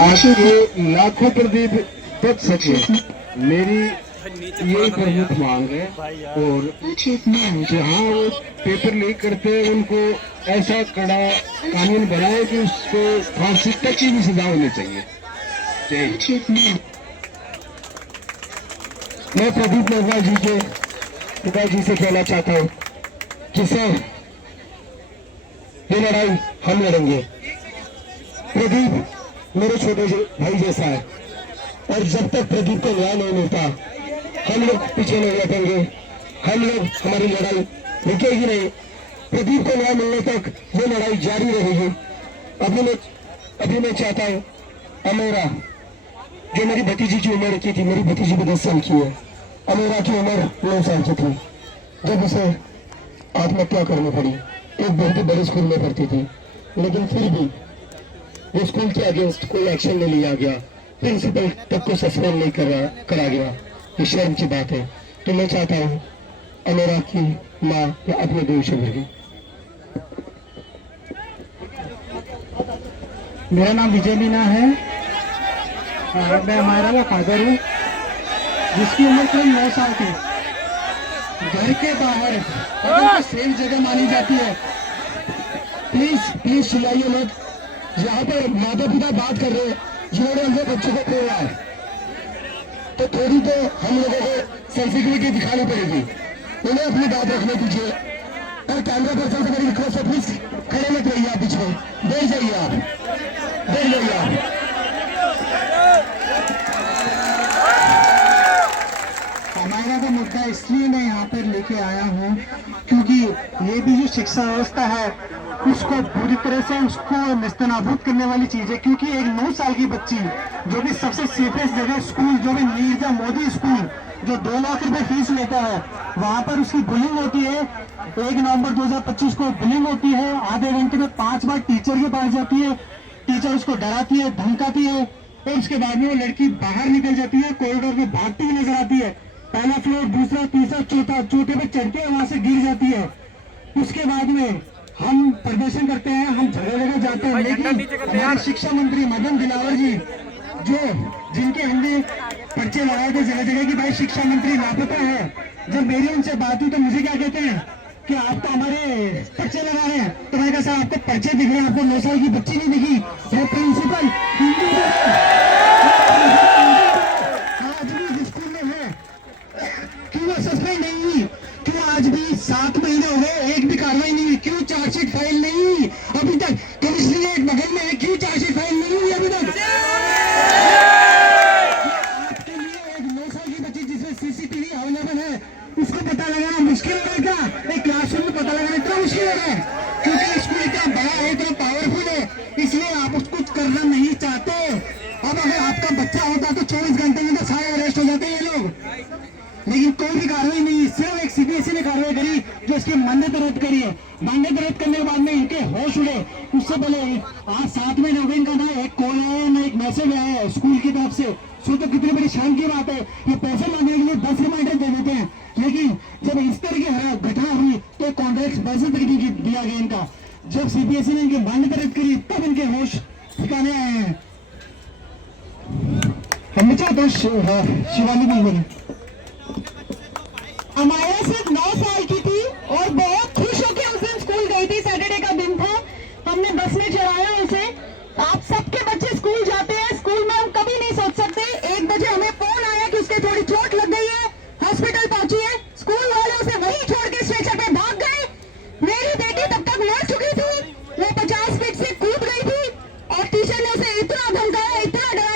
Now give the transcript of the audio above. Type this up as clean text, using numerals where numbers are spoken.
आपके लाखों प्रदीप बच सके, मेरी यही प्रमुख मांग है। और जहाँ वो पेपर लीक करते हैं उनको ऐसा कड़ा कानून बनाए कि उसको फांसी तक की भी सजा होनी चाहिए। मैं प्रदीप नरवाल जी के पिताजी से कहना चाहता हूँ कि सर, ये लड़ाई हम लड़ेंगे। प्रदीप मेरे छोटे भाई जैसा है और जब तक प्रदीप को न्याय नहीं मिलता हम लोग पीछे नहीं हटेंगे। हम लोग, हमारी लड़ाई रुकेगी नहीं। प्रदीप को न्याय मिलने तक ये लड़ाई जारी रहेगी। अभी मैं चाहता हूँ अमेरा, जो मेरी भतीजी की उम्र की थी, मेरी भतीजी भी 10 साल की है, अमेरा की उम्र 9 साल की थी जब उसे आत्महत्या करनी पड़ी। एक बहुत ही बड़े स्कूल में पढ़ती थी, लेकिन फिर भी वो स्कूल के अगेंस्ट कोई एक्शन नहीं लिया गया, प्रिंसिपल तक को सस्पेंड नहीं करा गया। ये शर्म की बात है। तो मैं चाहता हूँ अमेरा की माँ या अपने दिल से भरे। मेरा नाम विजय मीना है और मैं अमायरा का फादर हूँ, जिसकी उम्र करीब 9 साल थी। घर के बाहर अगर सेफ जगह मानी जाती है, प्लीज चिल्लाइए मत। यहाँ पर माता पिता बात कर रहे हैं जिन्होंने अपने बच्चों को खोया है, तो थोड़ी तो हम लोगों को सेंसिटिविटी दिखानी पड़ेगी। उन्हें अपनी बात रखने दीजिए। और कैमरा पर्सन से मेरी रिक्वेस्ट है, प्लीज खड़े मत रहिए, आप पीछे बैठ जाइए, आप बैठ जाइए आप। हमारा का मुद्दा इसलिए मैं यहाँ पर लेके आया हूँ क्योंकि ये भी जो शिक्षा व्यवस्था है उसको पूरी तरह से उसको निस्तनाबूद करने वाली चीज है। क्योंकि एक 9 साल की बच्ची जो भी सबसे सेफेस्ट जगह स्कूल, जो भी नीरजा मोदी स्कूल, जो 2 लाख रुपए फीस लेता है, वहाँ पर उसकी बुलिंग होती है। 1 नवंबर 2025 को बुलिंग होती है। आधे घंटे में 5 बार टीचर के पास जाती है, टीचर उसको डराती है, धमकाती है और उसके बाद में वो लड़की बाहर निकल जाती है, कॉरिडोर में भागती हुई नजर आती है। पहला फ्लोर, दूसरा, तीसरा, चौथा, चौथे पे चढ़ के वहां से गिर जाती है। उसके बाद में हम प्रदर्शन करते हैं, हम जगह जगह जाते हैं, लेकिन हमारे शिक्षा मंत्री मदन दिलावर जी, जो जिनके हमने पर्चे लगाए थे जगह जगह कि भाई शिक्षा मंत्री लापता है, जब मेरी उनसे बात हुई तो मुझे क्या कहते हैं कि आप तो हमारे पर्चे लगा रहे हैं। तो मैंने कहा सर, आपको पर्चे दिख रहे हैं, आपको 9 साल की बच्ची नहीं दिखी। वो प्रिंसिपल आज भी स्कूल में है, क्यों वो सस्पेंड नहीं हुई? क्यों आज भी 7 महीने हो गए, एक भी कार्रवाई नहीं हुई? क्यों चार्जशीट फाइल नहीं हुई अभी तक? कमिश्नरेट बगल में है, क्यों चार्जशीट फाइल नहीं हुई अभी तक? आपके लिए एक 9 साल की बच्ची जिसमें सीसीटीवी अवेलेबल है, उसको पता लगाना मुश्किल है क्या? एक क्लासरूम में पता लगाना इतना मुश्किल है? क्योंकि स्कूल इतना बड़ा है, इतना पावरफुल है, इसलिए आप उसको कुछ करना नहीं चाहते। अब अगर आपका बच्चा होता तो 24 घंटे में तो सारे अरेस्ट हो जाते हैं ये लोग, लेकिन कोई भी कार्रवाई नहीं। सिर्फ एक सीबीएसई ने कार्रवाई करी जो इसकी मान्यता रद्द करी है। मान्यता रद्द करने के बाद में इनके होश उड़े। उससे पहले आज 7 महीने हो गए, इनका ना एक कॉल आया ना एक मैसेज आया है स्कूल की तरफ से। सो तो कितनी बड़ी शान की बात है। ये पैसे मांगने के लिए 10 रिमाइंडर दे देते हैं, लेकिन जब इस तरह की घटना हुई तो कॉन्ट्रैक्ट बजट दिया गया इनका। जब सीबीएसई ने इनकी मान्यता रद्द करी तब इनके होश ठिकाने आए हैं। हम चाहते शिवानी बिल्कुल अमाया सिर्फ 9 साल की थी और बहुत खुश होकर उस दिन स्कूल गई थी। सैटरडे का दिन था, हमने बस में चढ़ाया उसे। आप सबके बच्चे स्कूल जाते हैं, स्कूल में हम कभी नहीं सोच सकते। 1 बजे हमें फोन आया कि उसके थोड़ी चोट लग गई है, हॉस्पिटल पहुंची है। स्कूल वाले उसे वहीं छोड़ के स्ट्रेचर पे भाग गए। मेरी बेटी तब तक मर चुकी थी, वो 50 फीट से कूद गई थी और टीचर ने उसे इतना धमकाया, इतना डराया